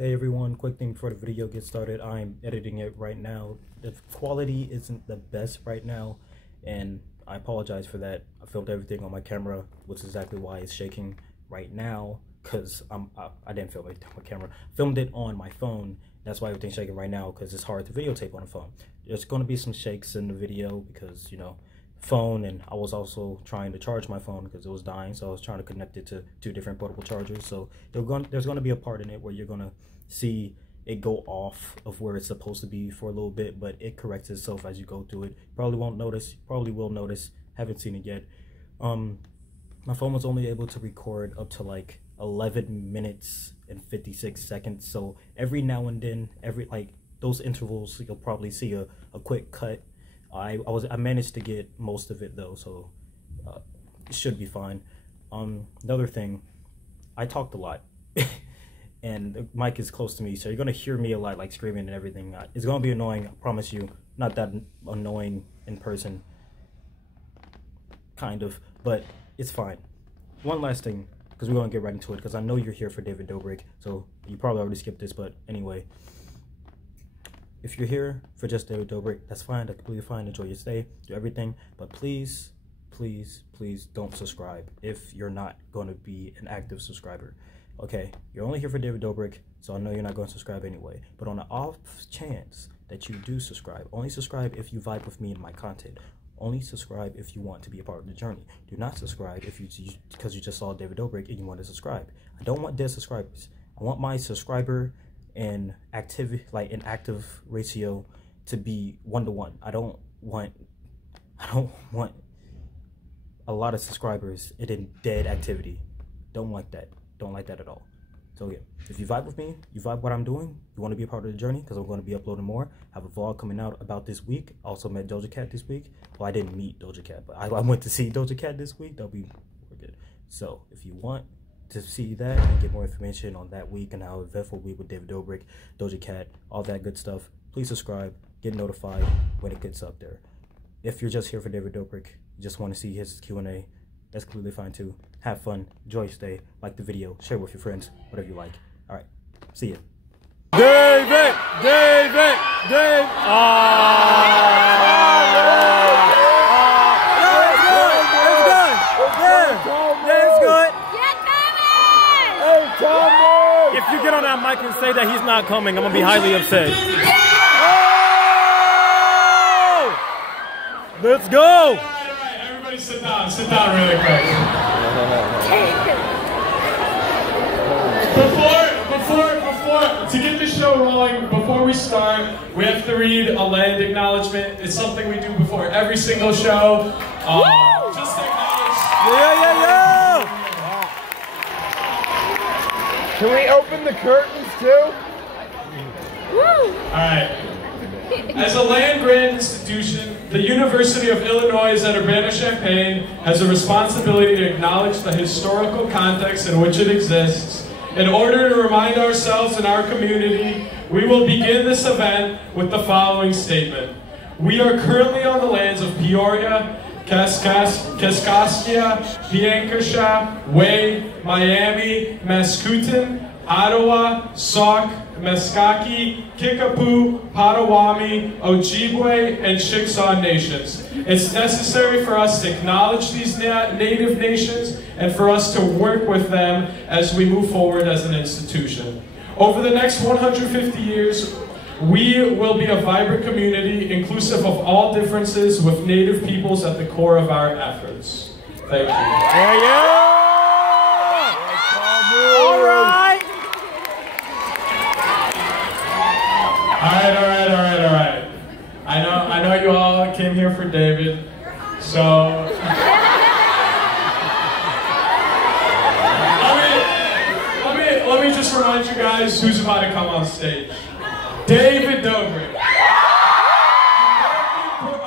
Hey everyone, quick thing before the video gets started. I'm editing it right now. The quality isn't the best right now, and I apologize for that. I filmed everything on my camera, which is exactly why it's shaking right now, because I didn't film it on my camera. I filmed it on my phone. That's why everything's shaking right now, because it's hard to videotape on a phone. There's going to be some shakes in the video because, you know, phone, and I was also trying to charge my phone because it was dying, so I was trying to connect it to two different portable chargers. So there's going to be a part in it where you're going to see it go off of where it's supposed to be for a little bit, but it corrects itself as you go through it. Probably won't notice, probably will notice. Haven't seen it yet. My phone was only able to record up to like 11 minutes and 56 seconds, so every now and then, like those intervals, you'll probably see a quick cut. I managed to get most of it though, so it should be fine. Another thing, I talked a lot and the mic is close to me, so you're gonna hear me a lot, like screaming and everything. It's gonna be annoying, I promise you. Not that annoying in person, kind of, but it's fine. One last thing, because we're gonna get right into it, because I know you're here for David Dobrik, so you probably already skipped this, but anyway. If you're here for just David Dobrik, that's fine. That's completely fine. Enjoy your stay, do everything. But please, please, please don't subscribe if you're not going to be an active subscriber. Okay, you're only here for David Dobrik, so I know you're not going to subscribe anyway. But on the off chance that you do subscribe, only subscribe if you vibe with me and my content. Only subscribe if you want to be a part of the journey. Do not subscribe if because you just saw David Dobrik and you want to subscribe. I don't want dead subscribers. I want my subscriber and active ratio to be 1-to-1. I don't want a lot of subscribers and then dead activity. Don't like that. Don't like that at all. So yeah, if you vibe with me, you vibe what I'm doing, you want to be a part of the journey, because I'm going to be uploading more. I have a vlog coming out about this week. Also met Doja Cat this week. Well, I didn't meet Doja Cat, but I went to see Doja Cat this week. That'll be good. So if you want to see that and get more information on that week and how eventful week with David Dobrik, Doja Cat, all that good stuff, please subscribe, get notified when it gets up there. If you're just here for David Dobrik, you just want to see his Q&A, that's completely fine too. Have fun, enjoy your stay, like the video, share with your friends, whatever you like. All right, see ya. David! If you get on that mic and say that he's not coming, I'm gonna be highly upset. Oh! Let's go! All right, everybody sit down really quick. Before, to get the show rolling, before we start, we have to read a land acknowledgement. It's something we do before every single show. Just to acknowledge. Yeah! Can we open the curtains too? Alright. As a land-grant institution, the University of Illinois at Urbana Champaign has a responsibility to acknowledge the historical context in which it exists. In order to remind ourselves and our community, we will begin this event with the following statement. We are currently on the lands of Peoria, Kaskaskia, Piankasha, Way, Miami, Mascoutin, Ottawa, Sauk, Meskwaki, Kickapoo, Potawatomi, Ojibwe, and Chickasaw nations. It's necessary for us to acknowledge these native nations and for us to work with them as we move forward as an institution. Over the next 150 years, we will be a vibrant community, inclusive of all differences, with Native peoples at the core of our efforts. Thank you. All right. All right. I know you all came here for David, so let me just remind you guys who's about to come on stage. David Dobrik,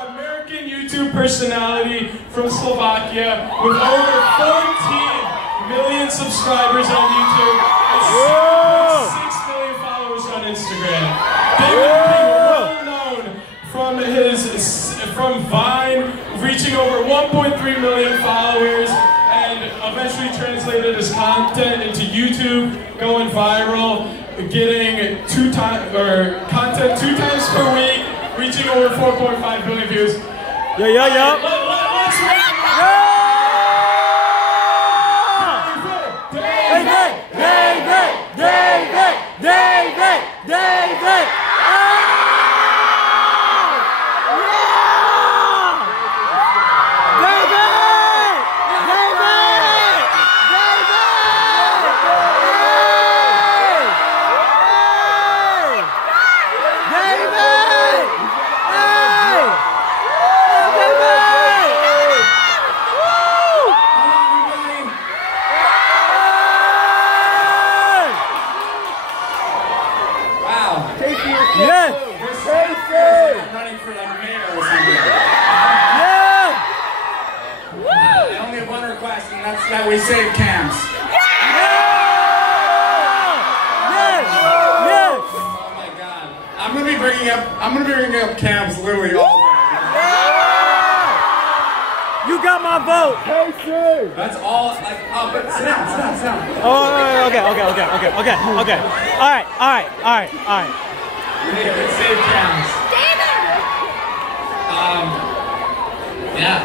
American YouTube personality from Slovakia with over 14 million subscribers on YouTube and 6 million followers on Instagram. David became well known from Vine, reaching over 1.3 million followers, and eventually translated his content into YouTube, going viral. getting content 2 times per week, reaching over 4.5 billion views. Yeah. David! That we save cams. Yes! Oh my God! I'm gonna be bringing up cams literally all day. You got my vote. Casey. That's all. Like, but sit down. Oh, okay. All right. Let's save cams. Yeah.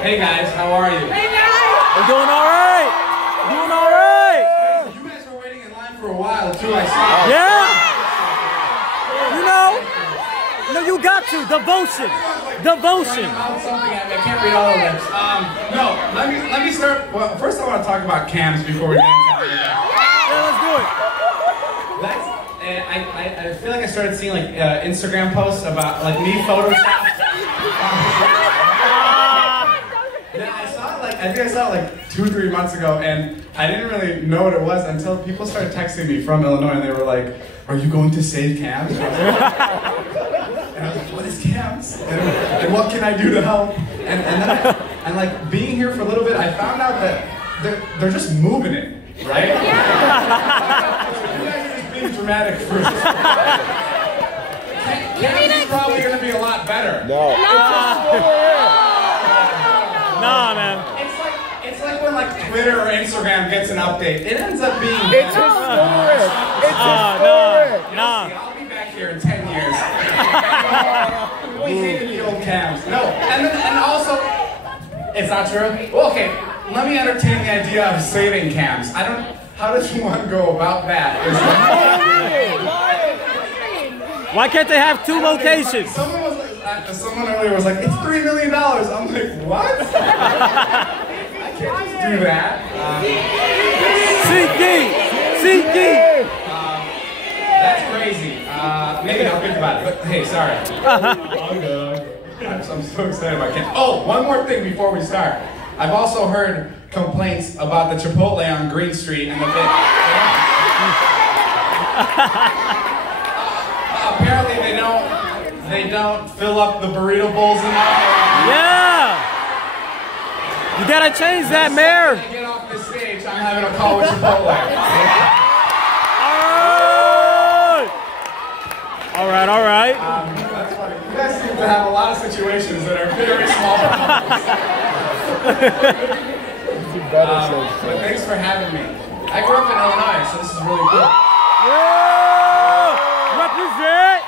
Hey guys, how are you? We're doing all right. You guys were waiting in line for a while too. I saw. Yeah. You got to devotion. I can't read all of this. No, let me start. Well, first I want to talk about cams before we get into it. Yeah, let's do it. I feel like I started seeing like Instagram posts about like me photoshopped. I think I saw it like 2 or 3 months ago, and I didn't really know what it was until people started texting me from Illinois, and they were like, "Are you going to save cams?" And I was like, "What is cams? And what can I do to help?" And like being here for a little bit, I found out that they're just moving it, right? Yeah. You guys are just being dramatic for. Cams is probably going to be a lot better. No. Nah, man. It's like when like Twitter or Instagram gets an update, it ends up being. It's historic. Nah. I'll be back here in 10 years. We hated the old cams. No, and also, it's not true. Well, okay, let me entertain the idea of saving cams. How does one go about that? Why can't they have 2 locations? Someone earlier was like, "It's $3 million." I'm like, what? I can't just do that. Siki. That's crazy. Maybe I'll think about it. But hey, sorry. I'm so excited about cams. Oh, one more thing before we start. I've also heard complaints about the Chipotle on Green Street and the bit. Apparently they don't fill up the burrito bowls enough. Yeah. You gotta change that, Mayor. When I get off the stage, I'm having a call with Chipotle. All right. That's funny. You guys seem to have a lot of situations that are very small. But thanks for having me. I grew up in Illinois, so this is really cool. Yeah. Represent.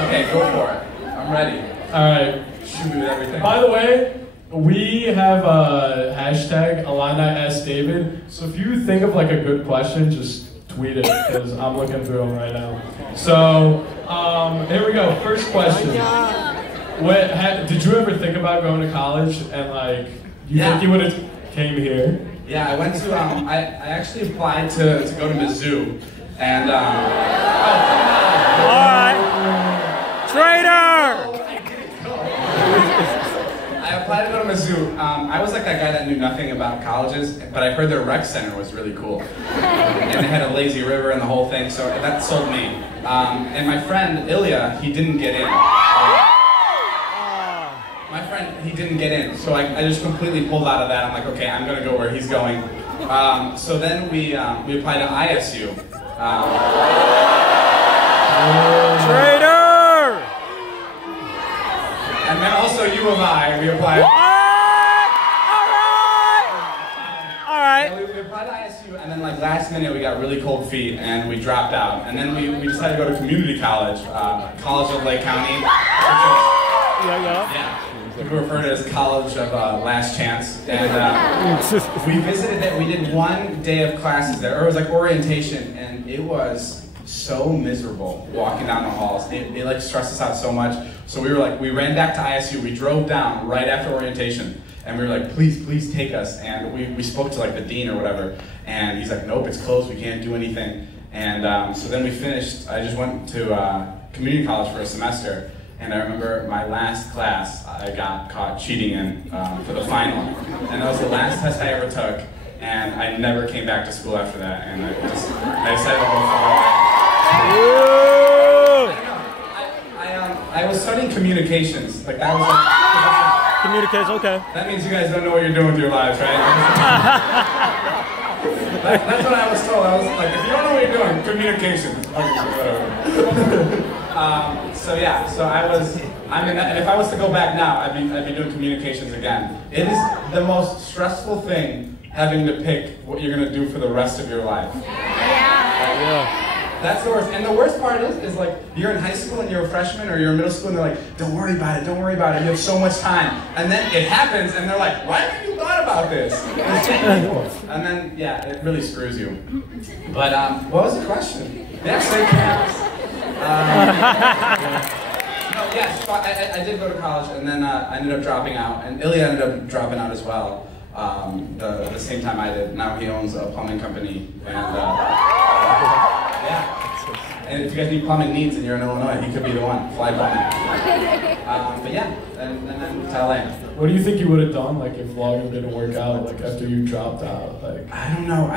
Okay, go for it. I'm ready. All right. Shoot me with everything. By the way, we have a hashtag IlliniSDavid. So if you think of like a good question, just tweet it because I'm looking through them right now. So here we go. First question. Did you ever think about going to college and like think you would have came here? Yeah, I went to I actually applied to go to Mizzou, and All right. Traitor. I applied to go to Mizzou. I was like that guy that knew nothing about colleges, but I heard their rec center was really cool, and they had a lazy river and the whole thing, so that sold me. And my friend Ilya, he didn't get in. My friend, he didn't get in, so I just completely pulled out of that. I'm like, okay, I'm gonna go where he's going. So then we applied to ISU. Traitor. And then also U of I, we applied. All right. We applied to ISU, and and then like last minute we got really cold feet and we dropped out. And then we decided to go to community college, College of Lake County. Yeah. We refer to it as College of Last Chance. And we visited it. We did one day of classes there, or it was like orientation, and it was so miserable walking down the halls. It like stressed us out so much. So we were like, we ran back to ISU. We drove down right after orientation, and we were like, please take us. And we spoke to like the dean or whatever, and he's like, nope, it's closed. We can't do anything. And so then we finished. I just went to community college for a semester. And I remember my last class, I got caught cheating in for the final. And that was the last test I ever took. And I never came back to school after that. And I decided to go far away. I was studying communications. Like that was like... Communications, okay. That means you guys don't know what you're doing with your lives, right? That's what I was told. I was like, if you don't know what you're doing, communications. Whatever. So yeah, so and if I was to go back now, I'd be doing communications again. It is the most stressful thing having to pick what you're gonna do for the rest of your life. Yeah. That's the worst. And the worst part is like, you're in high school and you're a freshman or you're in middle school and they're like, don't worry about it, don't worry about it, you have so much time. And then it happens and they're like, why haven't you thought about this? And then, yeah, it really screws you. But what was the question? Yeah, say camps. No, yes, so I did go to college and then I ended up dropping out. And Ilya ended up dropping out as well. The same time I did. Now he owns a plumbing company. And yeah. And if you guys need plumbing needs and you're in Illinois, he could be the one. Fly plumbing. But yeah, and then to LA. What do you think you would have done, like, if vlogging didn't work out, like, after you dropped out? Like, I don't know.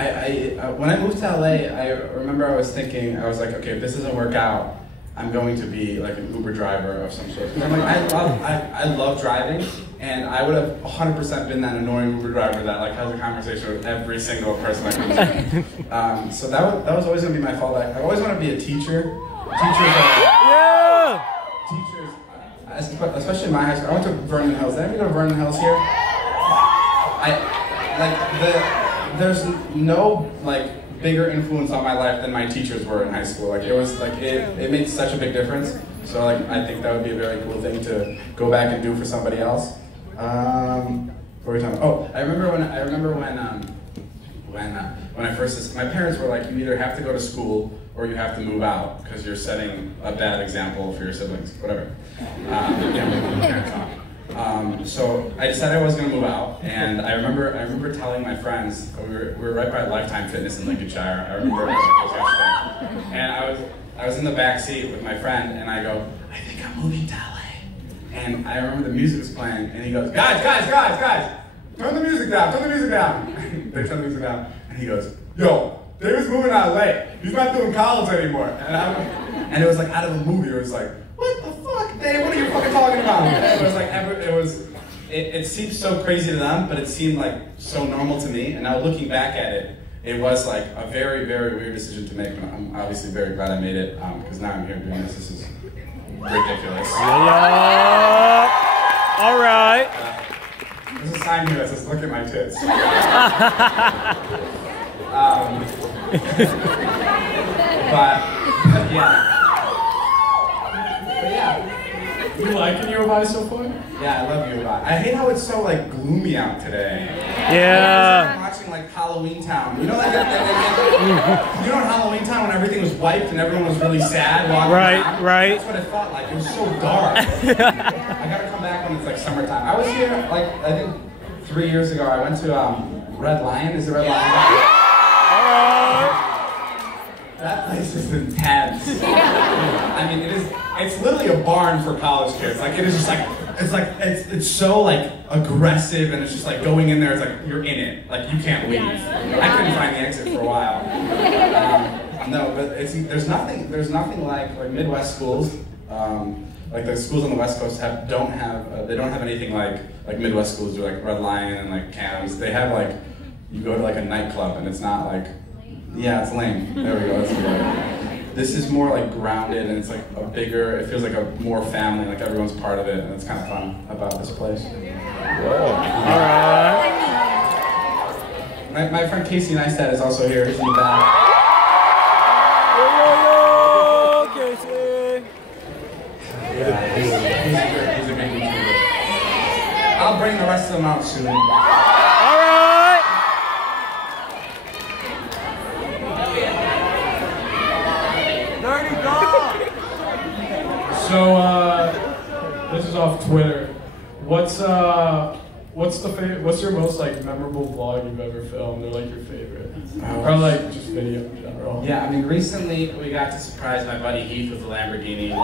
When I moved to LA, I remember I was thinking, I was like, okay, if this doesn't work out, I'm going to be like an Uber driver of some sort. I'm like, I love driving, and I would have 100% been that annoying Uber driver that like has a conversation with every single person that comes in. So that was always going to be my fallback. I always want to be a teacher. Teachers, especially in my high school. I went to Vernon Hills. Did anybody go to Vernon Hills here? There's no like bigger influence on my life than my teachers were in high school. Like it was like it made such a big difference. So like I think that would be a very cool thing to go back and do for somebody else. What were we talking about? Oh, I remember when I first, my parents were like, you either have to go to school or you have to move out because you're setting a bad example for your siblings, whatever. Parents talk. So I decided I was going to move out, and I remember telling my friends, we were right by Lifetime Fitness in Lincolnshire. I remember it was yesterday, and I was in the back seat with my friend, and I go, I think I'm moving to LA. And I remember the music was playing, and he goes, guys, turn the music down. They turn the music down, and he goes, yo, David's moving to LA. He's not doing college anymore. And it was like out of a movie. It was like, what the fuck, Dave? What are you fucking talking about? It was like, it seemed so crazy to them, but it seemed like so normal to me. And now looking back at it, it was like a very, very weird decision to make. But I'm obviously very glad I made it, because now I'm here doing this. This is ridiculous. Yeah. All right. There's a sign here that says, look at my tits. But yeah. you liking UI so far? Yeah, I love UI. I hate how it's so like gloomy out today. Yeah. I'm watching like Halloween Town. You know, like you know in Halloween Town when everything was wiped and everyone was really sad walking around? Right. That's what it felt like. It was so dark. I gotta come back when it's like summertime. I was here like I think 3 years ago. I went to Red Lion. Is it Red Lion? That place is intense. I mean, it's literally a barn for college kids. Like it is just like it's so like aggressive, and it's just like going in there. It's like you're in it. Like you can't leave. I couldn't find the exit for a while. No, but there's nothing like Midwest schools. Like the schools on the West Coast don't have anything like Midwest schools do, like Red Lion and like CAMS. They have like you go to like a nightclub and it's not like. Yeah, it's lame. There we go, that's good. This is more like grounded, and it's like a bigger, it feels like a more family, like everyone's part of it, and it's kind of fun about this place. Whoa. All right. My friend Casey Neistat is also here. He's in the back. Yo, Casey. Yeah, he's a great YouTuber. I'll bring the rest of them out soon. All right. Dirty dog. So, this is off Twitter. What's your most like memorable vlog you've ever filmed, or like your favorite, or like just video in general? Yeah, I mean, recently we got to surprise my buddy Heath with a Lamborghini. Yeah.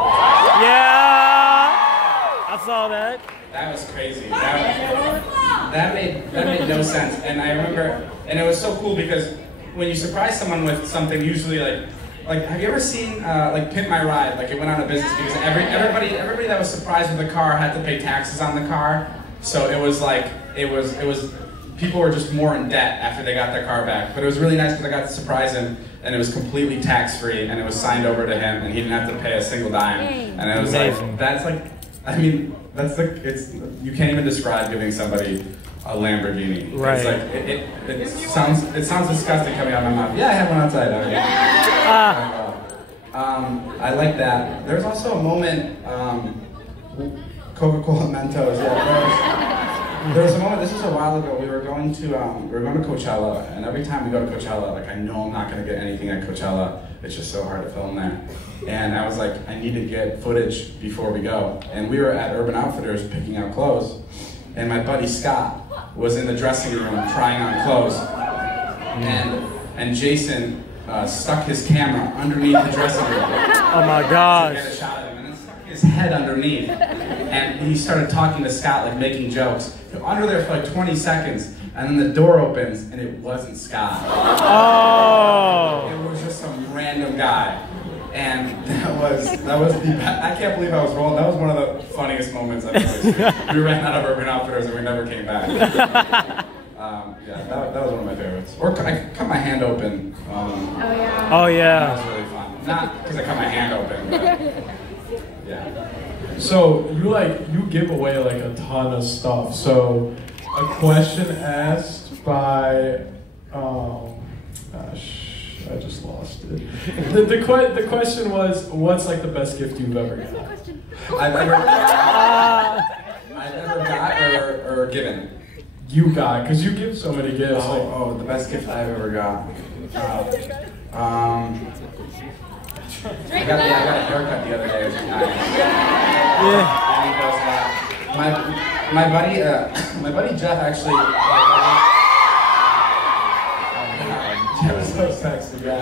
I saw that. That was crazy. That made no sense. And I remember, and it was so cool because when you surprise someone with something, usually like have you ever seen like Pimp My Ride? Like it went out of business because everybody that was surprised with a car had to pay taxes on the car. So it was like people were just more in debt after they got their car back. But it was really nice because I got to surprise him, and it was completely tax-free, and it was signed over to him, and he didn't have to pay a single dime. And it was amazing. You can't even describe giving somebody a Lamborghini. Right. It's like it sounds disgusting coming out of my mouth. Yeah, I have one outside. I like that. There's also a moment. Coca-Cola Mentos. Yeah, there was a moment. This was a while ago. We were going to Coachella, and every time we go to Coachella, like I know I'm not going to get anything at Coachella. It's just so hard to film there. And I was like, I need to get footage before we go. And we were at Urban Outfitters picking out clothes, and my buddy Scott was in the dressing room trying on clothes, and Jason stuck his camera underneath the dressing room. Oh my gosh. To get a shot of him, and then stuck his head underneath. And he started talking to Scott, like making jokes. Under there for like 20 seconds, and then the door opens, and it wasn't Scott. Oh. It was just some random guy. And that was the I can't believe I was rolling. That was one of the funniest moments I've ever seen. We ran out of Urban Outfitters and we never came back. Yeah, that was one of my favorites. Or I cut my hand open. Oh yeah. That was really fun. Not because I cut my hand open, but yeah. So you give away like a ton of stuff. So a question asked by I just lost it. The question was, what's like the best gift you've ever gotten? I've ever got or given. You got, because you give so many gifts. The best gift I've ever got. I got a haircut the other day. It was nice. Yeah. My buddy Jeff actually. Jeff was so sexy. Yeah.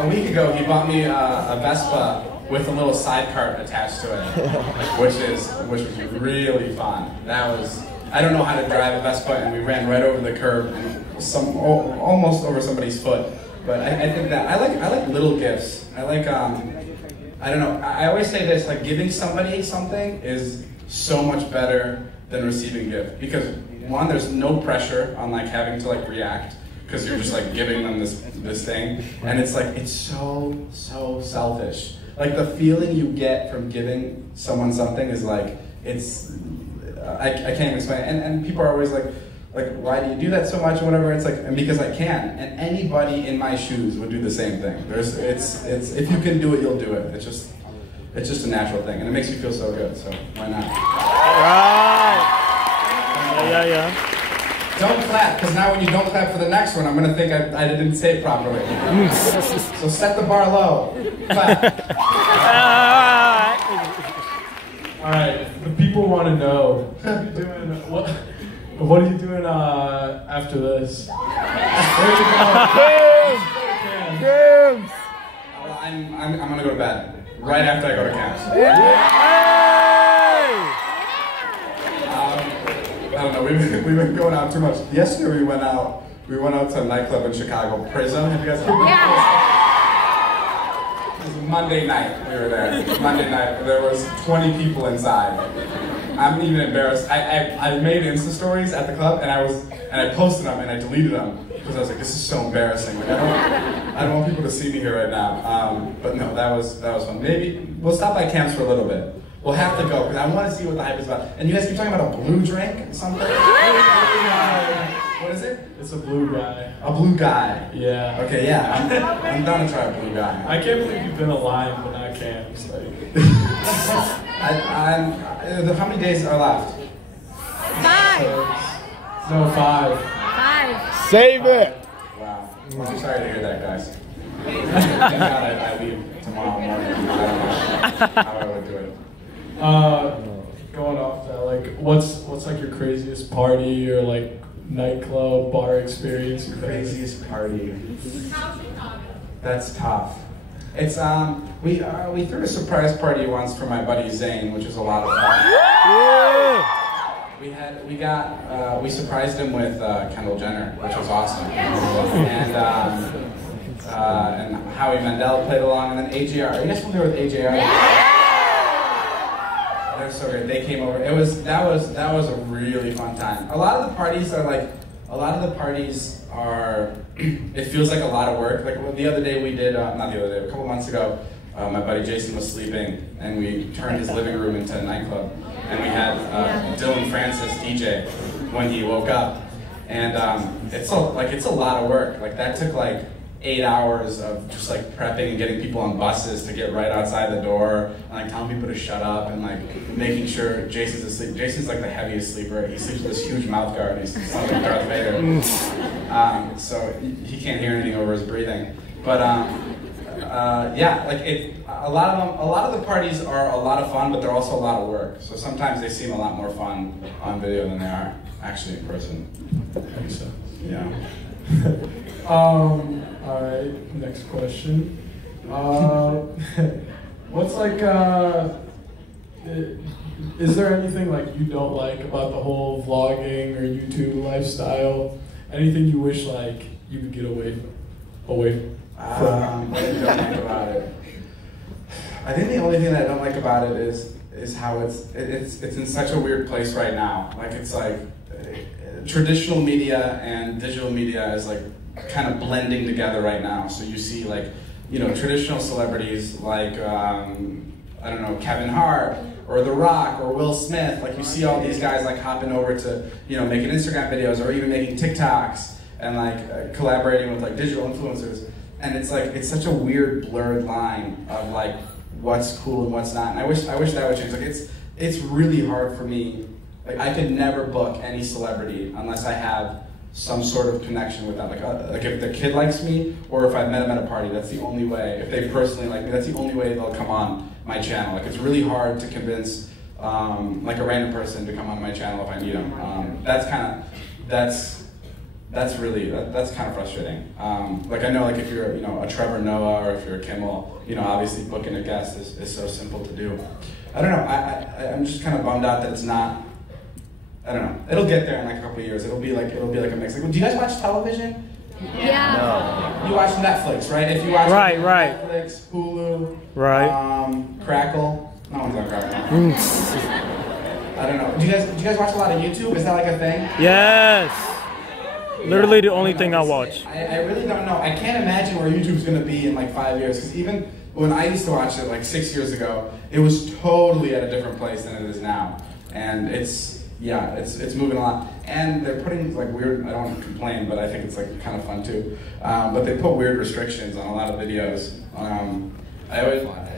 A week ago, he bought me a Vespa with a little side cart attached to it, which was really fun. I don't know how to drive a Vespa, and we ran right over the curb and almost over somebody's foot. But I think that I like little gifts. I like I don't know. I always say this, like giving somebody something is so much better than receiving a gift, because one, there's no pressure on like having to like react, because you're just like giving them this thing, and it's like it's so selfish. Like the feeling you get from giving someone something is like it's I can't even explain it. And people are always like why do you do that so much or whatever? It's like, and because I can, and anybody in my shoes would do the same thing. It's if you can do it, you'll do it. It's just a natural thing, and it makes you feel so good. So why not? Right. Yeah. Don't clap, because now when you don't clap for the next one, I'm gonna think I didn't say it properly. So set the bar low. Clap. All right, the people want to know what are you doing after this? Where are you going? Games. I'm gonna go to bed right after I go to camps. I don't know. We've been going out too much. Yesterday we went out to a nightclub in Chicago, Prism. Have you guys heard of it? It was Monday night. We were there. Monday night. There was 20 people inside. I'm even embarrassed. I made Insta stories at the club, and I posted them and I deleted them because I was like, this is so embarrassing. Like I don't want people to see me here right now. But no, that was fun. Maybe we'll stop by camps for a little bit. We'll have to go, because I want to see what the hype is about. And you guys keep talking about a blue drink or something? What is it? It's a blue guy. A blue guy. Yeah. Okay, yeah. I'm down to try a blue guy. I can't believe you've been alive but not cams. Like. How many days are left? 5. No, 5. 5. Save it. Wow. I'm sorry to hear that, guys. Thank God I leave tomorrow morning. I don't know how I would do it. Going off that, like, what's like your craziest party or like nightclub bar experience? Craziest party. That's tough. It's we threw a surprise party once for my buddy Zane, which was a lot of fun. Yeah. We surprised him with Kendall Jenner, which was awesome. And Howie Mandel played along, and then AJR. Are you guys familiar with AJR? Yeah! They're so great. They came over. That was a really fun time. A lot of the parties are it feels like a lot of work. Like the other day we did, not the other day, a couple months ago, my buddy Jason was sleeping, and we turned his living room into a nightclub, and we had Dylan Francis DJ when he woke up, and it's a lot of work. Like that took like 8 hours of just like prepping and getting people on buses to get right outside the door, and like telling people to shut up, and like making sure Jason's asleep. Jason's like the heaviest sleeper. He sleeps with this huge mouth guard. He's like Darth Vader, so he can't hear anything over his breathing. But yeah, like a lot of the parties are a lot of fun, but they're also a lot of work. So sometimes they seem a lot more fun on video than they are actually in person. I think so. Yeah. All right, next question. What's like, is there anything like you don't like about the whole vlogging or YouTube lifestyle? Anything you wish like you could get away from? What I don't like about it. I think the only thing that I don't like about it is how it's in such a weird place right now. Like it's like traditional media and digital media is like kind of blending together right now. So you see like, you know, traditional celebrities like, I don't know, Kevin Hart or The Rock or Will Smith. Like you see all these guys like hopping over to, you know, making Instagram videos or even making TikToks and like collaborating with like digital influencers. And it's like, it's such a weird blurred line of like what's cool and what's not. And I wish that would change. Like it's really hard for me. Like I could never book any celebrity unless I have some sort of connection with them. Like if the kid likes me, or if I've met them at a party, that's the only way. If they personally like me, that's the only way they'll come on my channel. Like it's really hard to convince like a random person to come on my channel if I need them. That's kind of frustrating. Like I know like if you're, you know, a Trevor Noah or if you're a Kimmel, you know, obviously booking a guest is so simple to do. I don't know, I'm just kind of bummed out that it's not. I don't know. It'll get there in like a couple of years. It'll be like a mix. Like, do you guys watch television? Yeah. No. You watch Netflix, right? If you watch Netflix, Hulu, Crackle. No one's on Crackle. I don't know. Do you guys watch a lot of YouTube? Is that like a thing? Yes. Literally the only thing I watch. I really don't know. I can't imagine where YouTube's gonna be in like 5 years. Because even when I used to watch it like 6 years ago, it was totally at a different place than it is now. And it's moving a lot, and they're putting like weird. I don't want to complain, but I think it's like kind of fun too. But they put weird restrictions on a lot of videos.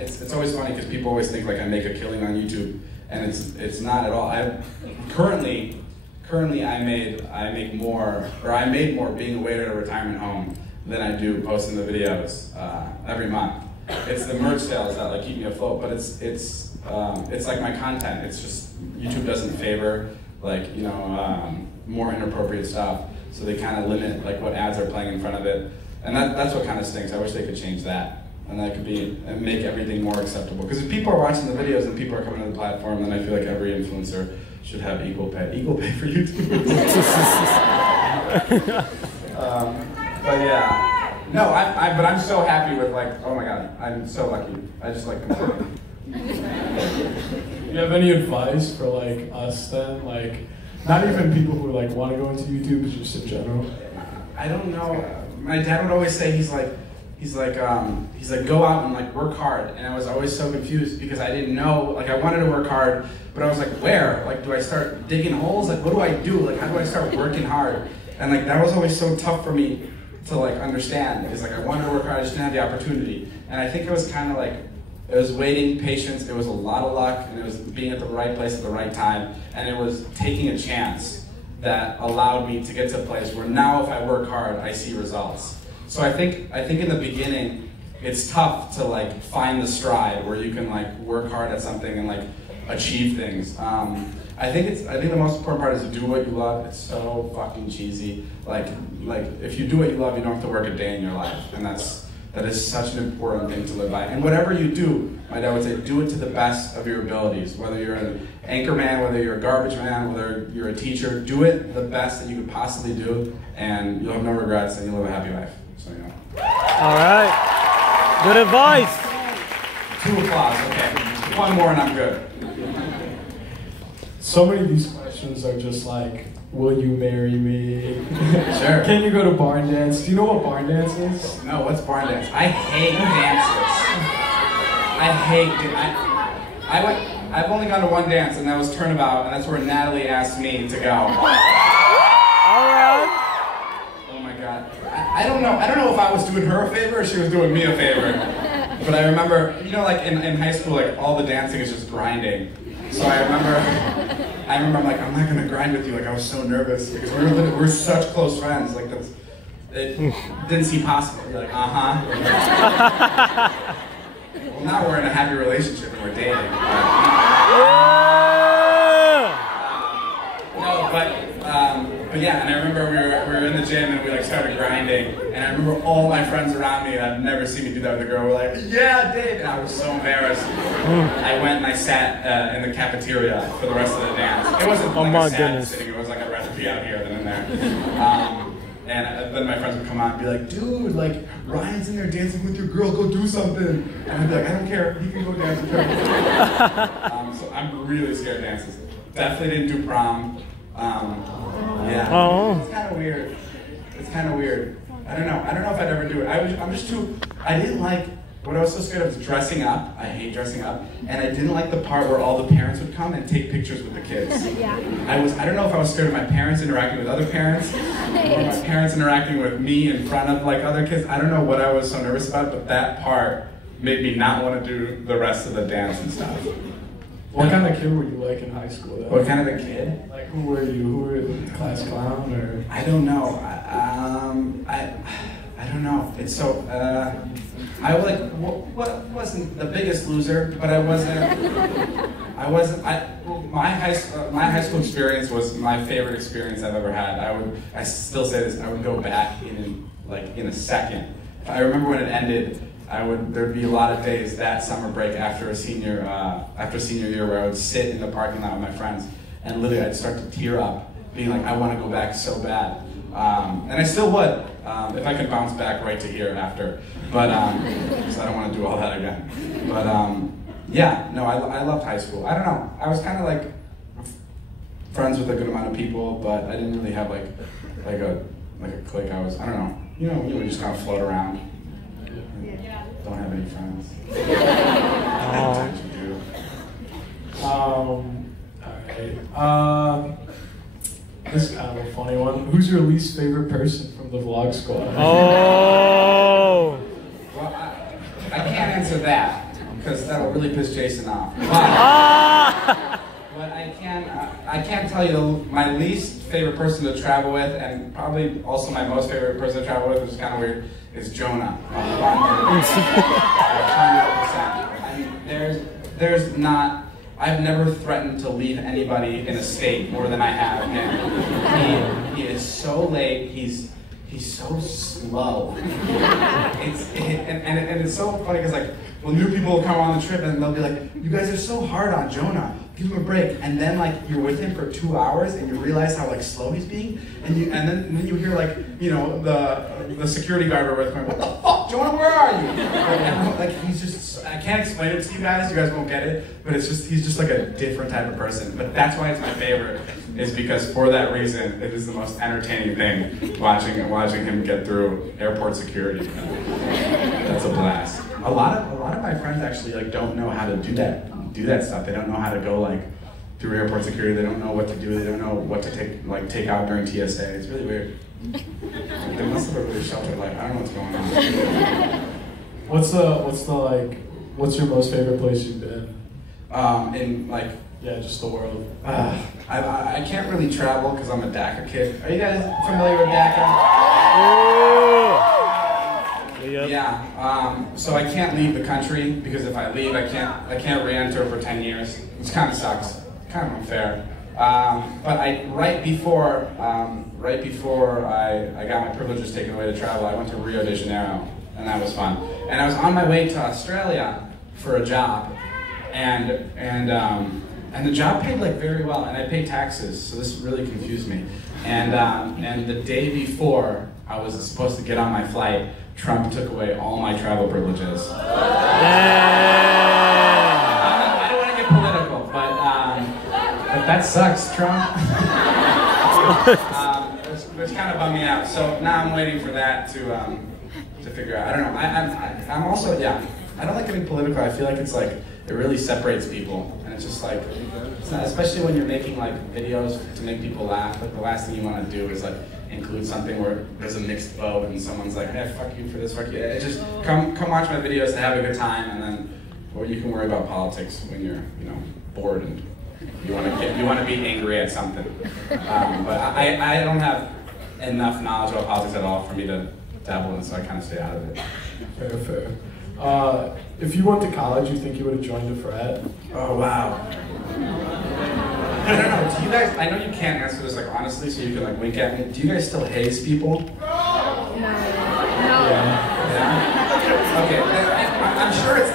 It's always funny because people always think like I make a killing on YouTube, and it's not at all. Currently I made more being a waiter at a retirement home than I do posting the videos every month. It's the merch sales that like keep me afloat, but it's like my content. It's just YouTube doesn't favor like, you know, more inappropriate stuff, so they kind of limit like what ads are playing in front of it, and that's what kind of stinks. I wish they could change that, and that could make everything more acceptable. Because if people are watching the videos and people are coming to the platform, then I feel like every influencer should have equal pay for YouTube. But yeah, no, but I'm so happy with like, oh my god, I'm so lucky. I just like. Do you have any advice for like us then? Like, not even people who like want to go into YouTube, but just in general? I don't know. My dad would always say, he's like, he's like, go out and like work hard. And I was always so confused because I didn't know, like I wanted to work hard, but I was like, where? Like, do I start digging holes? Like, what do I do? Like, how do I start working hard? And like, that was always so tough for me to like understand, because like I wanted to work hard, I just didn't have the opportunity. And I think it was kind of like, it was waiting, patience, it was a lot of luck, and it was being at the right place at the right time, and it was taking a chance that allowed me to get to a place where now if I work hard, I see results. So I think in the beginning, it's tough to like find the stride where you can like work hard at something and like achieve things. I think the most important part is to do what you love. It's so fucking cheesy. Like if you do what you love, you don't have to work a day in your life, and that is such an important thing to live by. And whatever you do, my dad would say, do it to the best of your abilities. Whether you're an anchor man, whether you're a garbage man, whether you're a teacher, do it the best that you could possibly do, and you'll have no regrets, and you'll live a happy life. So, you know. All right. Good advice. 2 applause, okay. 1 more and I'm good. So many of these questions are just like, will you marry me? Sure. Can you go to barn dance? Do you know what barn dance is? No, what's barn dance? I hate dances. I hate I've only gone to 1 dance, and that was Turnabout, and that's where Natalie asked me to go. All right. Oh my God. I don't know if I was doing her a favor or she was doing me a favor. But I remember, you know, like in high school, like all the dancing is just grinding. So I remember I'm like, I'm not gonna grind with you. Like I was so nervous because we're such close friends. Like it didn't seem possible. You're like, Well, now we're in a happy relationship and we're dating. But yeah, and I remember we were in the gym and we like started grinding, and I remember all my friends around me that had never seen me do that with a girl were like, yeah, Dave, and I was so embarrassed. I went and I sat in the cafeteria for the rest of the dance. It wasn't like a sad sitting, it was like I'd rather be out here than in there. And then my friends would come out and be like, dude, like, Ryan's in there dancing with your girl, go do something. And I'd be like, I don't care, he can go dance with her. So I'm really scared of dances. Definitely didn't do prom. Yeah, it's kind of weird. It's kind of weird. I don't know if I'd ever do it. I didn't like, what I was so scared of was dressing up. I hate dressing up. And I didn't like the part where all the parents would come and take pictures with the kids. Yeah. I don't know if I was scared of my parents interacting with other parents, or my parents interacting with me in front of like other kids. I don't know what I was so nervous about, but that part made me not want to do the rest of the dance and stuff. What kind of kid were you like in high school, though? What kind of a kid? Like, who were you? Who were the class clown, or? I don't know. I don't know. It's so, I wasn't the biggest loser, but my high school experience was my favorite experience I've ever had. I still say this, I would go back in a second. I remember when it ended, there'd be a lot of days that summer break after senior year where I would sit in the parking lot with my friends, and literally I'd start to tear up, being like, I want to go back so bad. And I still would, if I could bounce back right to here after, but, because I don't want to do all that again. But yeah, no, I loved high school. I don't know, I was kind of like friends with a good amount of people, but I didn't really have like a clique. I don't know, you would just kind of float around. Don't have any friends. Sometimes you do. Alright. This is kind of a funny one. Who's your least favorite person from the vlog squad? Oh! Well, I can't answer that, because that will really piss Jason off. But I can tell you my least favorite person to travel with, and probably also my most favorite person to travel with, which is kind of weird, is Jonah. 100%. I mean, there's not. I've never threatened to leave anybody in a state more than I have him. He is so late. He's so slow. And it's so funny because like when new people will come on the trip and they'll be like, "You guys are so hard on Jonah. Give him a break." And then like you're with him for 2 hours and you realize how like slow he's being, and then you hear like the security guard we're with going, "What the fuck Jonah, where are you? Like he's just, I can't explain it to you guys won't get it, but it's just, he's just like a different type of person. But that's why it's my favorite, is because for that reason, it is the most entertaining thing, watching him get through airport security. That's a blast. A lot of my friends actually like don't know how to do that stuff. They don't know how to go like through airport security. They don't know what to do. They don't know what to take out during TSA. It's really weird. They must have a really sheltered life. I don't know what's going on. What's your most favorite place you've been? In like, yeah, just the world. I can't really travel because I'm a DACA kid. Are you guys familiar with DACA? Yeah. So I can't leave the country because if I leave, I can't re-enter for 10 years. Which kind of sucks. Kind of unfair. But right before I got my privileges taken away to travel, I went to Rio de Janeiro, and that was fun. And I was on my way to Australia for a job, and the job paid like very well, and I paid taxes, so this really confused me. And the day before I was supposed to get on my flight, Trump took away all my travel privileges. I don't want to get political, but that sucks, Trump. It's kind of bummed me out. So now I'm waiting for that to figure out. I don't know. I'm also, yeah. I don't like getting political. I feel like it's like it really separates people, and it's just like, it's not, especially when you're making like videos to make people laugh. Like the last thing you want to do is like include something where there's a mixed vote and someone's like, hey, fuck you for this, fuck you. It just come watch my videos to have a good time, and then, or you can worry about politics when you're bored and you want to be angry at something. But I don't have enough knowledge about politics at all for me to dabble in, so I kind of stay out of it. Fair. If you went to college, you think you would have joined a frat? Oh wow. I don't know. Do you guys? I know you can't answer this like honestly, so you can like wink at me. Do you guys still haze people? No. Yeah. Okay. I'm sure it's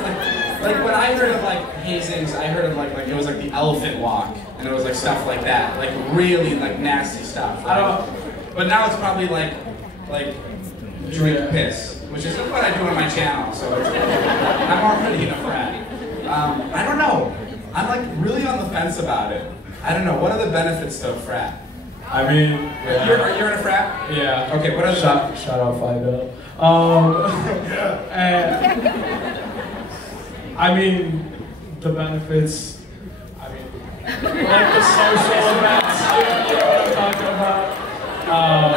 like when I heard of like hazings, I heard of like it was like the elephant walk, and it was like stuff like that, like really like nasty stuff. Right? I don't. But now it's probably like drink piss, which is what I do on my channel. So I'm already in a frat. I don't know. I'm like really on the fence about it. I don't know. What are the benefits to a frat? I mean, yeah. You're in a frat? Yeah. Okay. What are the shout out Fido. I mean, the benefits. I mean, like the social events. You know what I'm talking about. I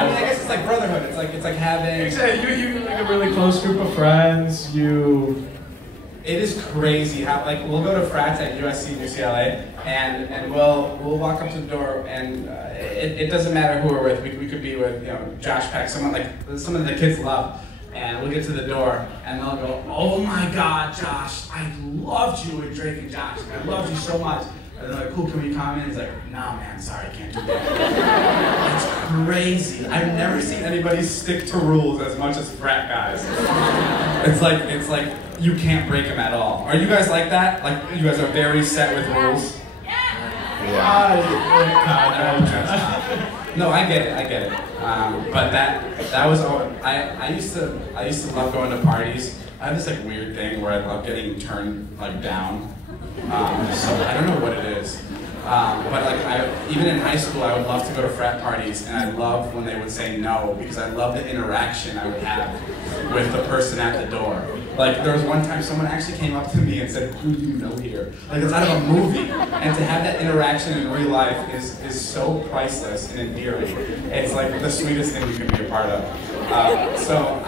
mean, I guess it's like brotherhood. It's like having. Exactly. You like a really close group of friends. It is crazy how like we'll go to frats at USC and UCLA, and we'll walk up to the door, and it doesn't matter who we're with. We could be with Josh Peck, someone that the kids love, and we'll get to the door, and they'll go, "Oh my God, Josh, I loved you with Drake and Josh. I loved you so much." And they're like, "Cool, can we come in?" He's like, "No, man, sorry, I can't do that." It's crazy. I've never seen anybody stick to rules as much as frat guys. It's like you can't break them at all. Are you guys like that? Like you guys are very set with rules? Yeah. No, I get it. But that was I used to love going to parties. I have this like weird thing where I love getting turned like down. So I don't know what it is. But like even in high school, I would love to go to frat parties, and I loved when they would say no, because I love the interaction I would have with the person at the door. Like there was one time someone actually came up to me and said, "Who do you know here?" Like it's out of a movie, and to have that interaction in real life is so priceless and endearing. It's like the sweetest thing you can be a part of. So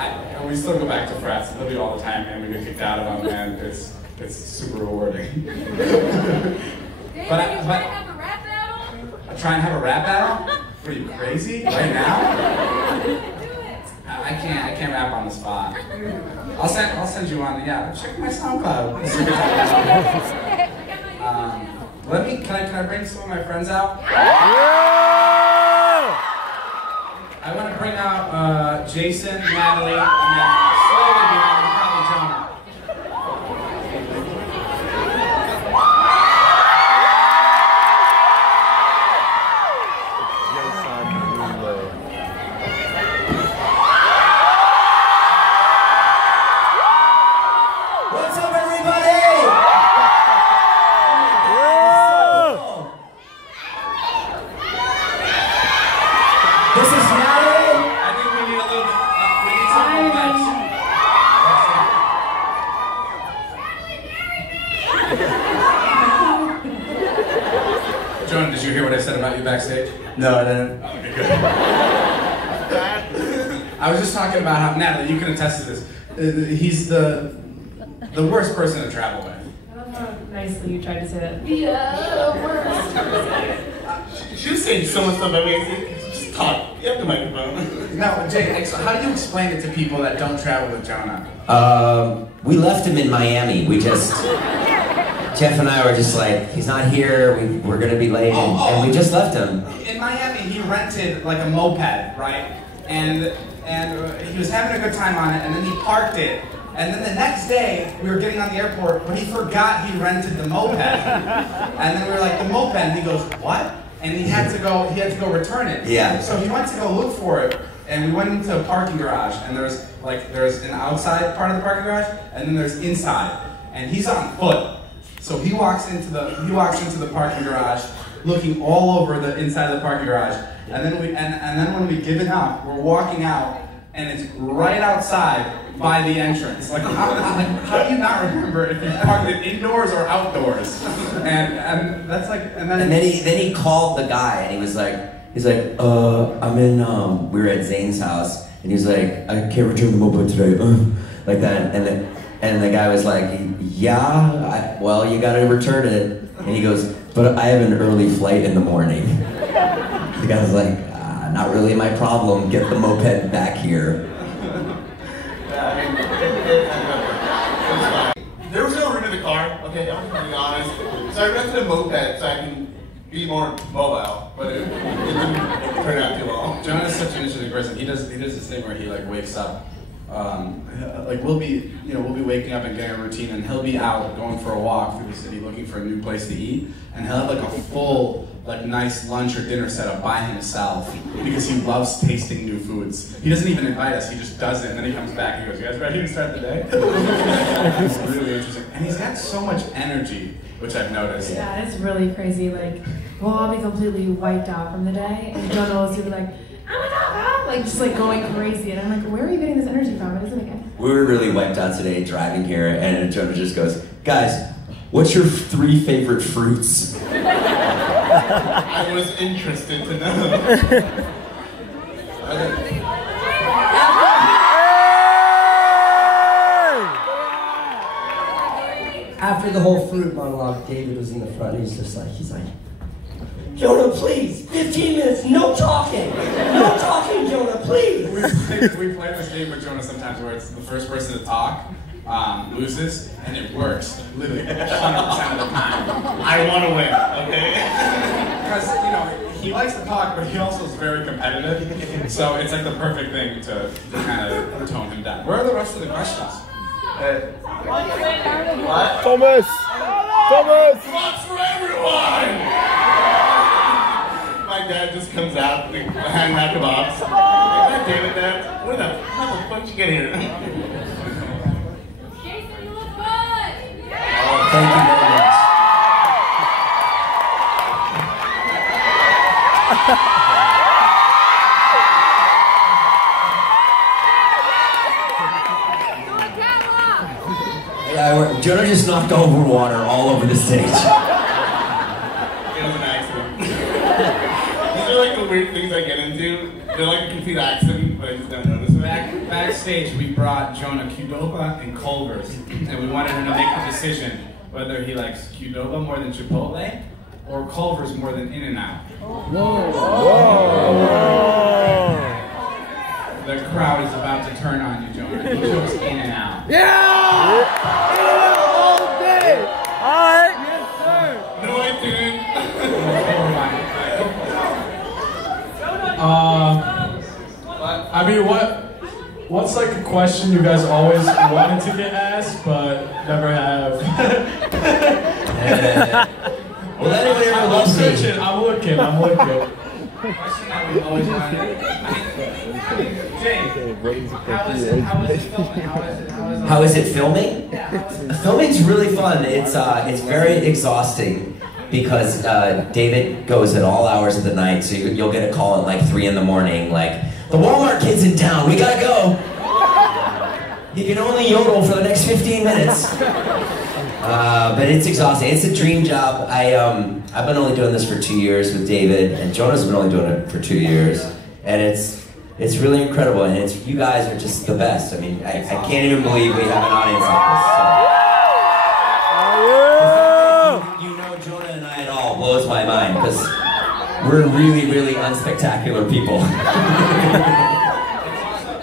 we still go back to frats literally all the time, and we get kicked out of them, and it's super rewarding. But have a rap battle? Try and have a rap battle? What are you crazy? Right now? Do it. I can't rap on the spot. I'll send you one. Yeah, check my SoundCloud. Can I bring some of my friends out? I want to bring out Jason, Natalie, and then slowly behind probably Jonah. backstage? No, I didn't. Okay, good. I was just talking about how, Natalie, you can attest to this. He's the worst person to travel with. I love how nicely you tried to say that. Yeah, worse. She was saying so much stuff about me. Just talk. You have the microphone. No, Jay, so how do you explain it to people that don't travel with Jonah? We left him in Miami. We just, Jeff and I were just like, he's not here, we're gonna be late, and we just left him. In Miami, he rented like a moped, right? And he was having a good time on it, and then he parked it. And then the next day, we were getting on the airport, but he forgot he rented the moped. And then we were like, the moped, and he goes, what? And he had to go return it. Yeah. So he went to go look for it, and we went into a parking garage, and there's an outside part of the parking garage, and then there's inside. And he's on foot. So he walks into the parking garage, looking all over the inside of the parking garage. And then when we give it up, we're walking out, and it's right outside by the entrance. Like how do you not remember if you parked it indoors or outdoors? And that's like and then he called the guy, and he's like, I'm in we were at Zane's house, and he's like, I can't return the moped today, like that, and the guy was like, yeah, well, you gotta return it, and he goes, but I have an early flight in the morning. The guy was like, not really my problem, get the moped back here. There was no room in the car, okay, I'm being honest. So I rented a moped so I can be more mobile, but it didn't turn out too well. Jonah's such an interesting person. He does this thing where he like wakes up. Like we'll be waking up and getting a routine, and he'll be out going for a walk through the city looking for a new place to eat, and he'll have like a full nice lunch or dinner set up by himself because he loves tasting new foods. He doesn't even invite us, he just does it, and then he comes back and he goes, you guys ready to start the day? It's really interesting. And he's got so much energy, which I've noticed. Yeah, it's really crazy. Like, we'll all be completely wiped out from the day, and Jonah will be like, oh my god, like just like going crazy, and I'm like, where are you getting this energy from? It doesn't make any sense. We were really wiped out today driving here, and Jonah just goes, guys, what's your 3 favorite fruits? I was interested to know. After the whole fruit monologue, David was in the front. He's like, Jonah, please, 15 minutes, no talking. No talking, Jonah, please. We play this game with Jonah sometimes where it's the first person to talk loses, and it works literally 100% of the time. I want to win, okay? Because, he likes to talk, but he also is very competitive, so it's like the perfect thing to kind of tone him down. Where are the rest of the questions? What? Thomas! Lots for everyone! My dad just comes out behind that box. Like, David, Dad, where the fuck did you get here? Jason, you look good! Thank you very much. Yeah, Jonah just knocked over water all over the stage. It was an accident. These are like the weird things I get into. They're like a complete accident, but I just don't notice it. Backstage, we brought Jonah Qdoba and Culver's, and we wanted him to make the decision whether he likes Qdoba more than Chipotle or Culver's more than In-N-Out. Whoa! The crowd is about to turn on you, Jonah. He chose In-N-Out. Yeah! All day! Alright! Yes, sir! No, I didn't. I mean, what's like a question you guys always wanted to get asked, but never have? Well, anybody ever I'm loves me? searching, I'm looking. Question that we always wanted. Jay, How is it filming? Filming's really fun. It's very exhausting because David goes at all hours of the night, so you'll get a call at like 3 in the morning, like, the Walmart kid's in town, we gotta go. You can only yodel for the next 15 minutes. But it's exhausting. It's a dream job. I've been only doing this for 2 years with David, and Jonah's been only doing it for 2 years. And it's really incredible, and you guys are just the best. I mean, I can't even believe we have an audience like this. So. You know Jonah and I at all blows my mind, because we're really, really unspectacular people.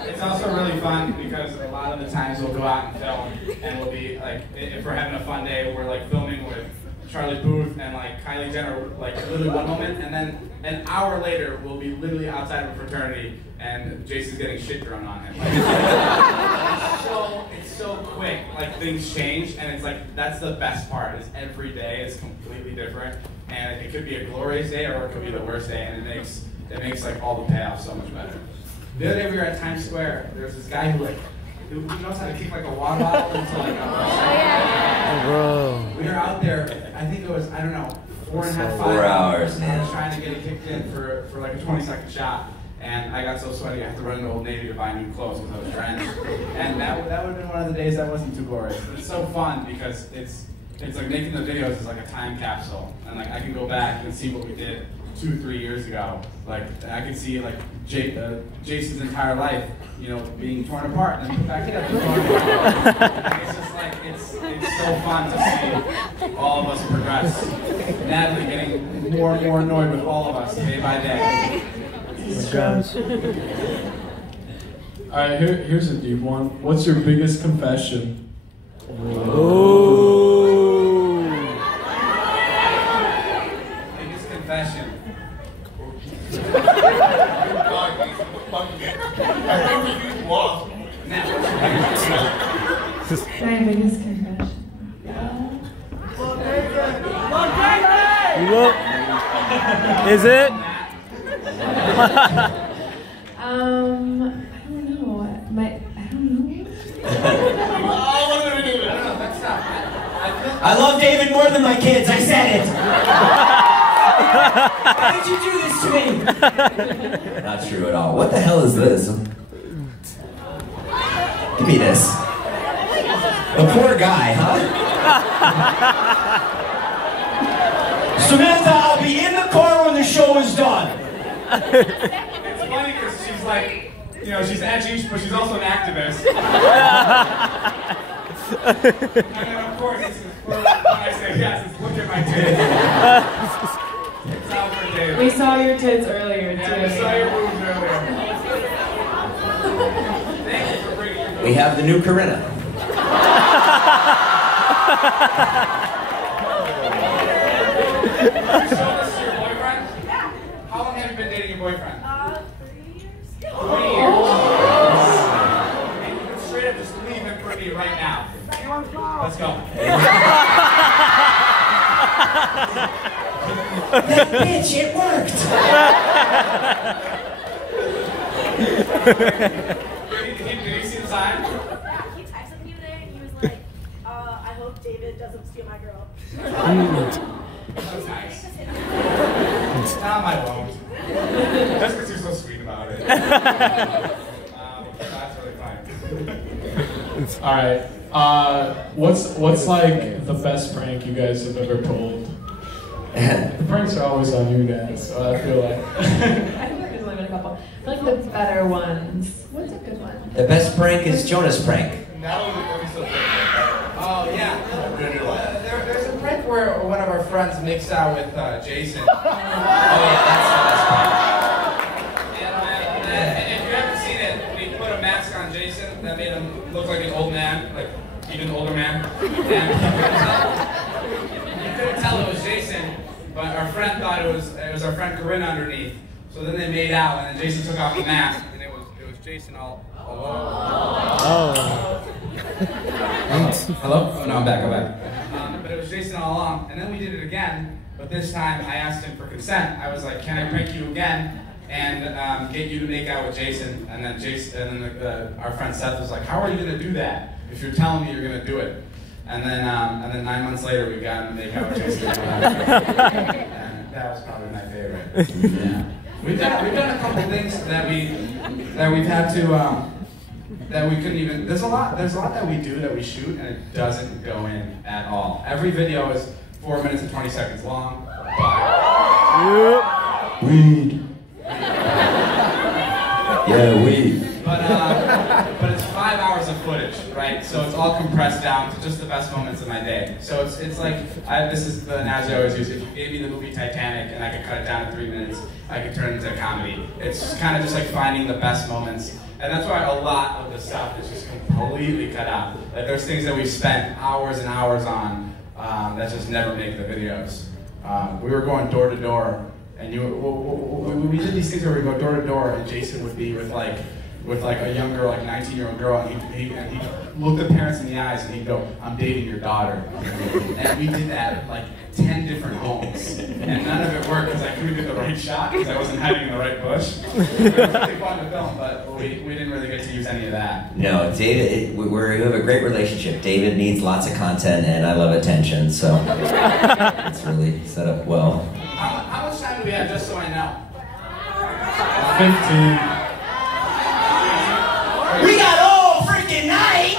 It's also really fun because a lot of the times we'll go out and film, and we'll be like, if we're having a fun day, we're like filming with Charlie Puth and like Kylie Jenner, like literally one moment, and then an hour later we'll be literally outside of a fraternity and Jason's getting shit thrown on him. Like, it's so quick. Like things change, and it's like that's the best part. Is every day is completely different, and it could be a glorious day or it could be the worst day, and it makes like all the payoff so much better. The other day we were at Times Square. There's this guy who knows how to kick like a water bottle into like a. We were out there. I think it was, I don't know, 4.5, 5 hours. And I was trying to get it kicked in for like a 20-second shot. And I got so sweaty I had to run to Old Navy to buy new clothes because I was drenched. And that would have been one of the days that wasn't too glorious. But it's so fun because it's like making the videos is like a time capsule. And like I can go back and see what we did 2-3 years ago. Like I can see like Jason's entire life, you know, being torn apart and then put back together. It's just like it's so fun to see all of us progress. Natalie getting more and more annoyed with all of us day by day. All right, here's a deep one. What's your biggest confession? Ooh. Biggest confession. My biggest confession. Look. Is it? I don't know. I don't know. I love David more than my kids, I said it! Why did you do this to me? Not true at all. What the hell is this? Give me this. The poor guy, huh? Samantha, I'll be in the car when the show is done. It's funny because she's like, you know, she's edgy, but she's also an activist. And then of course, this is when I say yes, it's look at my tits. It's out for David. We saw your tits earlier too. Yeah, we saw your boobs earlier. Thank you for bringing your boobs. We have the new Corinna. You showed this to your boyfriend? Yeah. How long have you been dating your boyfriend? 3 years. 3 years. And you can straight up just leave him for me right now. Let's go. That bitch, it worked! Did he see the sign? Yeah, he texted me today and he was like, I hope David doesn't steal my girl. That's nice. I won't. That's because you're so sweet about it. That's really fine. All right. What's like the best prank you guys have ever pulled? The pranks are always on you guys, so I feel like. I think there's only been a couple. I feel like the better ones. What's a good one? The best prank is Jonah's prank. Oh, yeah. There's a prank where one of our friends makes out with Jason. Oh yeah, that's the best prank. And if you haven't seen it, we put a mask on Jason that made him look like an old man, like even older man. And you couldn't tell it was Jason, but our friend thought it was our friend Corinna underneath. So then they made out, and then Jason took off the mask, and it was Jason all over. Oh. Hello? Oh no, I'm back. But it was Jason all along, and then we did it again. But this time I asked him for consent. I was like, "Can I prank you again and get you to make out with Jason?" And then our friend Seth was like, "How are you gonna do that if you're telling me you're gonna do it?" And then 9 months later, we got him to make out with Jason. And that was probably my favorite. Yeah. We've done a couple things that we've had to that we couldn't even. There's a lot that we do that we shoot and it doesn't go in at all. Every video is 4 minutes and 20 seconds long. But weed. Yeah, weed. But it's 5 hours of footage, right? So it's all compressed down to just the best moments of my day. So it's like, this is the analogy I always use. If you gave me the movie Titanic and I could cut it down in 3 minutes, I could turn it into a comedy. It's kind of just like finding the best moments. And that's why a lot of the stuff is just completely cut out. Like there's things that we've spent hours and hours on that just never make the videos. We were going door to door, and we did these things where we go door to door, and Jason would be with like a young girl, like a 19-year-old girl, and he'd look the parents in the eyes and he'd go, "I'm dating your daughter." And we did that at like 10 different homes, and none of it worked because I couldn't get the right shot because I wasn't hiding in the right bush. It was really fun to film, but we didn't really get to use any of that. No, David, we have a great relationship. David needs lots of content, and I love attention, so it's really set up well. How much time do we have, just so I know? 15. We got all freaking night!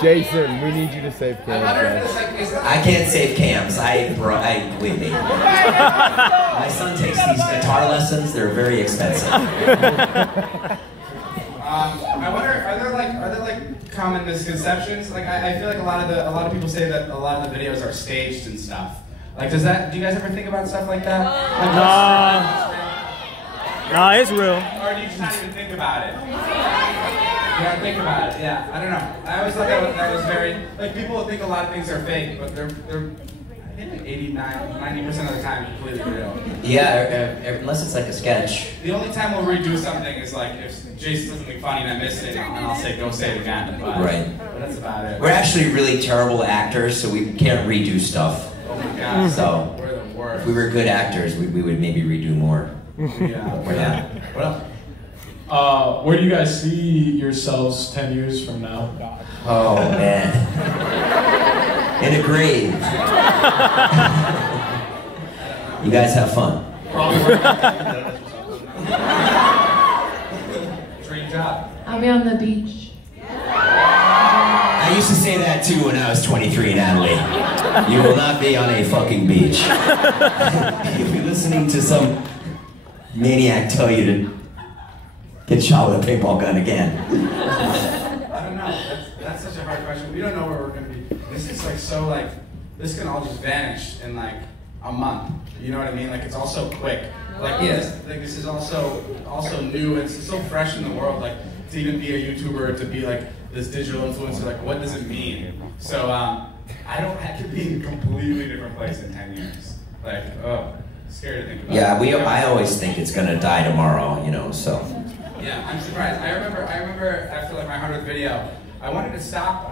Jason, we need you to save cams. I can't save cams. Believe me. My son takes these guitar lessons. They're very expensive. I wonder, are there like common misconceptions? Like I feel like a lot of people say that a lot of the videos are staged and stuff. Like do you guys ever think about stuff like that? Nah, it's real. Or do you just not even think about it? Yeah, think about it. Yeah, I don't know. I always thought that was very, like people think a lot of things are fake, but they're I think like 90% of the time completely real. Yeah, unless it's like a sketch. The only time we'll redo something is like if Jason says something funny and I missed it, and I'll say go say it again. But, right. But that's about it. We're actually really terrible actors, so we can't redo stuff. Oh my God. So we're the worst. If we were good actors, we would maybe redo more. Yeah. What else? Where do you guys see yourselves 10 years from now? Oh man, in a grave. You guys have fun. Dream job. I'll be on the beach. I used to say that too when I was 23, Natalie. You will not be on a fucking beach. You'll be listening to some maniac tell you to get shot with a paintball gun again. I don't know. That's such a hard question. We don't know where we're gonna be. This is like so like this can all just vanish in like a month. You know what I mean? Like it's all so quick. Like yes, like this is also new. It's so fresh in the world. Like to even be a YouTuber, to be like this digital influencer. Like what does it mean? So I could be in a completely different place in 10 years. Like scary to think about. Yeah, I always think it's gonna die tomorrow. You know, so. Yeah, I'm surprised. I remember after like my 100th video, I wanted to stop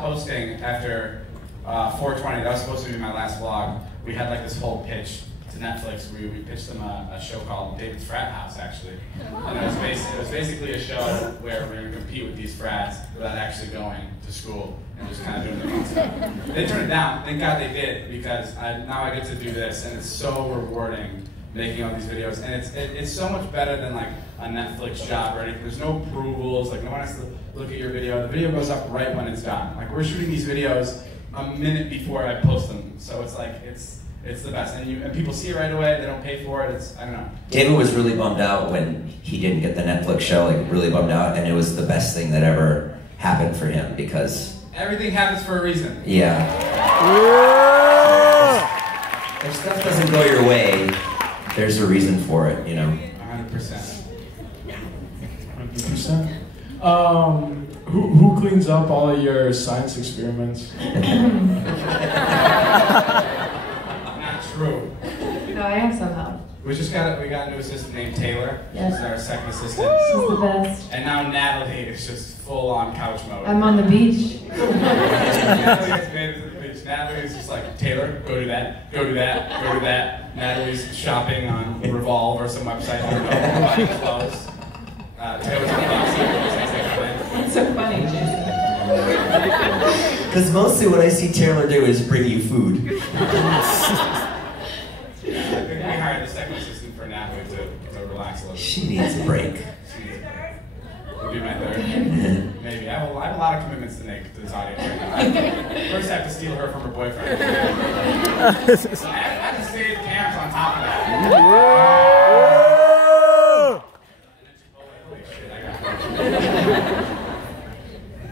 posting after 420. That was supposed to be my last vlog. We had like this whole pitch to Netflix. We pitched them a show called David's Frat House, actually. And it was basically a show where we were going to compete with these frats without actually going to school and just kind of doing their own stuff. They turned it down. Thank God they did, because now I get to do this, and it's so rewarding making all these videos, and it's so much better than like a Netflix job or anything. There's no approvals, like no one has to look at your video. The video goes up right when it's done. Like we're shooting these videos a minute before I post them, so it's like it's the best, and people see it right away. They don't pay for it. I don't know. David was really bummed out when he didn't get the Netflix show, like really bummed out, and it was the best thing that ever happened for him because everything happens for a reason. Yeah. If stuff doesn't go your way, there's a reason for it, you know. 100%. 100%. Who cleans up all of your science experiments? Not true. No, I have some help. We got a new assistant named Taylor. Yes. She's our second assistant. She's the best. And now Natalie is just full on couch mode. I'm on the beach. Natalie has made it to the beach. Natalie is just like, Taylor, go do that, go do that, go do that. Natalie's shopping on Revolve or some website. I don't know, buying clothes. Taylor's on the box. It's so funny, Jason. Because mostly what I see Taylor do is bring you food. We hired the second assistant for Natalie to relax a little. She needs a break. Would be my third. Maybe. I have a lot of commitments to make to this audience right now. First, I have to steal her from her boyfriend. I have to save Camps on top of that.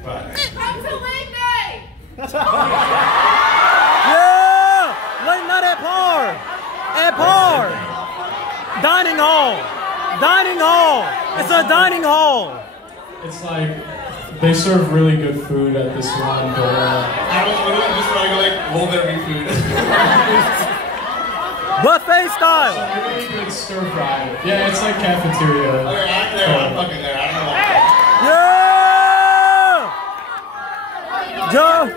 But. Come to late night! Yeah! Late night at Par! At Par! Dining hall! Dining hall! It's a dining hall! It's like they serve really good food at this one, but I was literally just trying to like, will there be food? Buffet style! really good stir fry. Yeah, it's like cafeteria. Okay, I'm there. I'm fucking there. I don't know what. Yeah! Joe! Yeah!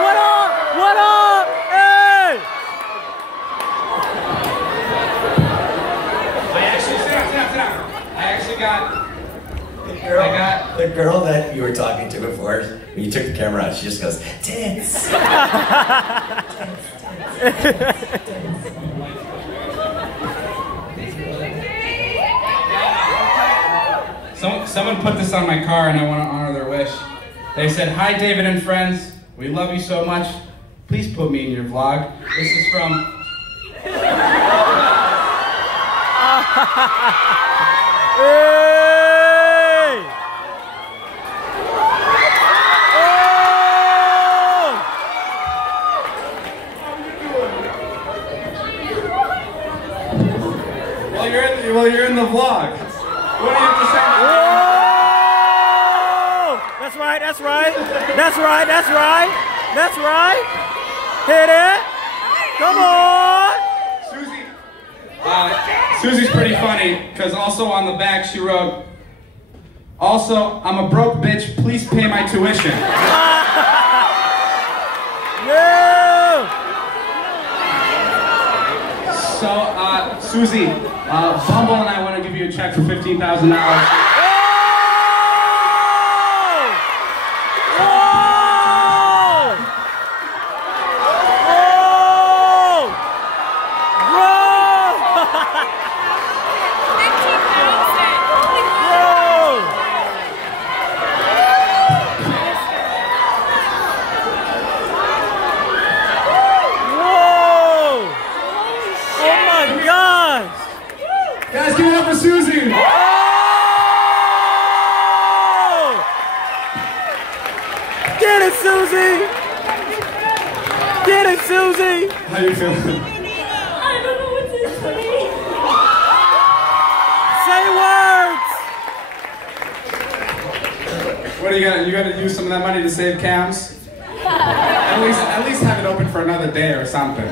What up? What up? Hey! I actually, sit down. I actually got. The girl that you were talking to before, when you took the camera out, she just goes, tits! Someone put this on my car and I want to honor their wish. They said, "Hi David and friends, we love you so much. Please put me in your vlog." This is from... Hey! Well, you're in the vlog. What do you have to say? Whoa! That's right, that's right. That's right, that's right. That's right. Hit it. Come on. Susie's pretty funny, because also on the back she wrote, "Also, I'm a broke bitch, please pay my tuition." Yeah! So, Susie, Bumble and I want to give you a check for $15,000. Guys, give it up for Susie! Oh! Get it, Susie! Get it, Susie! How you feeling? I don't know what to say. Say words! What do you got? You got to use some of that money to save cams? At least have it open for another day or something.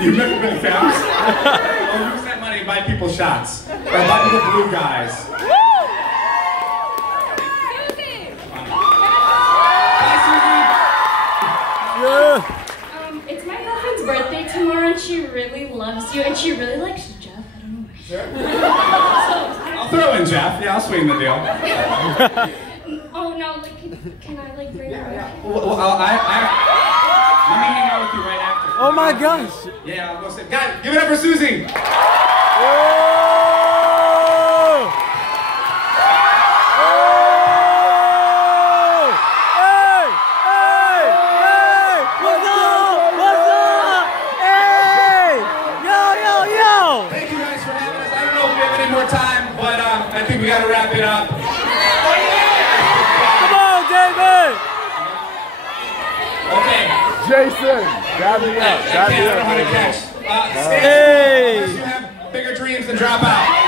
You've never been to cams? Well, use that money and buy people shots. Or buy people blue guys. It's my girlfriend's birthday tomorrow, and she really loves you, and she really likes Jeff. I don't know why. Sure. I'll throw in Jeff. Yeah, I'll swing the deal. Oh no, like, can I like bring her? Well, let me hang out with you right after. Oh my gosh! Yeah, I'll go say, guys, give it up for Susie! Oh! Oh! Hey! Hey! Hey! What's up? What's up? Hey! Yo, yo, yo! Thank you guys for having us. I don't know if we have any more time, but I think we gotta wrap it up. Come on, David! Okay. Jason, grab me up. I don't know how to catch. Hey! Unless you have bigger dreams than drop out.